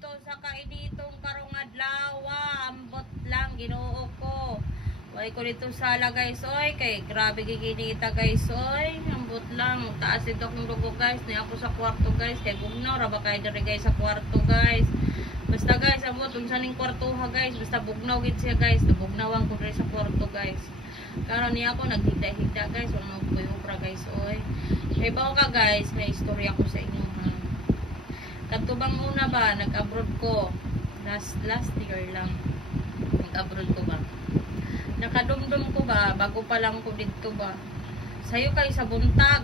to sa kainitong karong adlaw, ambot lang Ginoo ko. Way ko dito sala guys, oy kay grabe giginita guys, oy ambot lang. Taas ito akong dugo guys, ni ako sa kwarto guys, kay bugnaw ra ba kay diri guys sa kwarto guys. Basta guys, ambot unsa ning kwarto ha guys, basta bugnaw gid siya guys, nabugnawan ko diri sa kwarto guys. Karon ni ako naghigda-higda guys, wala mo ubra guys, oy. Kay bao ka guys, may istorya ko sa inyo ha. Katubang una ba, nag-abroad ko last year lang. Nag-abroad ko ba? Nakadumdum ko ba, bago pa lang ko dito ba. Sayo kay sa buntag.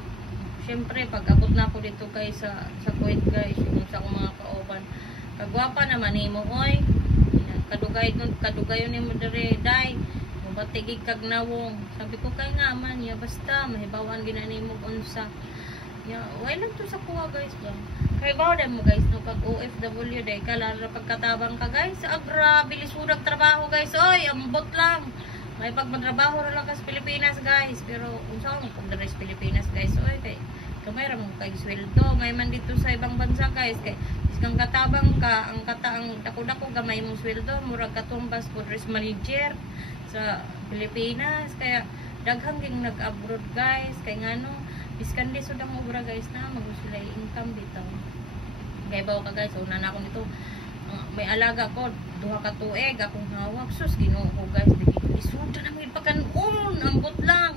Syempre pag abot na ako dito kay sa Kuwait guys, yung sa akong mga kauban. Kagwapa naman nimo oy. Kadugayon nimo dire day. Mabatigig kag nawong. Sabi ko kay nga man ya basta mahibawan ginanimo unsa. Ya, why lang to sa kuha guys ba. Kay bawo mo guys no pag OFW day kala ra pagkatabang ka guys. Grabe lisudag trabaho guys. Oy, ambot lang. May pag magtrabaho ra lang ka sa Pilipinas guys, pero unsa mo pag diri sa Pilipinas guys, oy kay kamay ra mo kay sweldo, may man dito sa ibang bansa guys kay isang katabang ka, ang dako-dako gamay mong sweldo, murag katumbas po dress manager sa Pilipinas, kaya daghang ging nag-abroad guys, kay ngano biskan di sud ang obra guys na magusulay income bitaw. Kay bawo ka guys, una na ako nito. May alaga ko, duha ka tuig akong hawak, sus Ginoo ko guys, isuda na may pagkanon, ambot lang.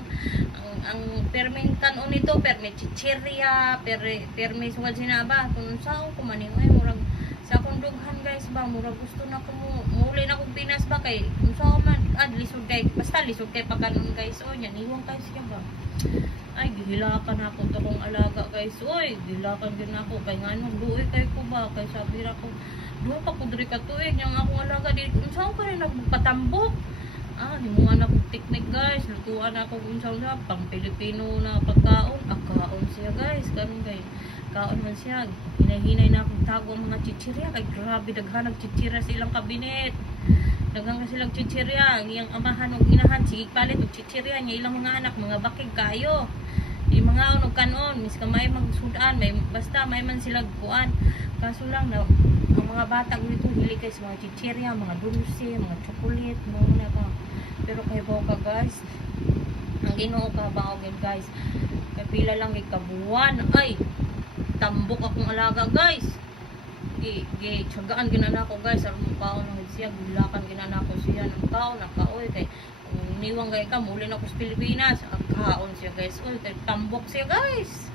Ang perming kanon nito, perme chichirya, perme sungad sinaba, kung saan ko maningay, murag sa akong dughan guys ba, murag gusto na ko muli na kong Pinas ba, kay kung saan man, lisod kay, basta lisod kay pagkanon guys, o yan, iwang kayo siya ba. Ay, gihilakan ako to kong alaga guys, oy, gihilakan din ako, kay nga nung luoy kayo ko ba, kay sabi ra ko, duha pa ko diri ka tuig, yung akong alaga din, kung saan ka rin nagpatambok. Himungan ako teknik guys, lutuan ako kung saan pang Pilipino na pagkaon, kaon siya guys, karon guys, kaon man siya, hinay-hinay na akong tago ang mga chichirya, kay grabe daghan nagchichirya silang kabinet, daghan ka silang chichirya, ang iyang amahan o inahan, sige palit o chichirya niya, ilang mga anak, mga bakig kayo, di mga unog kanon, mis ka may magsudan, may, basta may man silang kuan, kaso lang na, ang mga bata ko nito, hili kayo sa mga chichirya, mga dulce, mga chocolate, mga ka. Pero kay bawo ka guys, ang Ginoo ka bawo guys, kay pila lang ikabuan, ay tambok akong alaga guys, tsagaan ginana ko guys, aron mo kaon ng siya, gulakan ginana ko siya ng kaon, nakaoy kay niwang gay ka, muli na ko sa Pilipinas, kaon siya guys, oy kay tambok siya guys.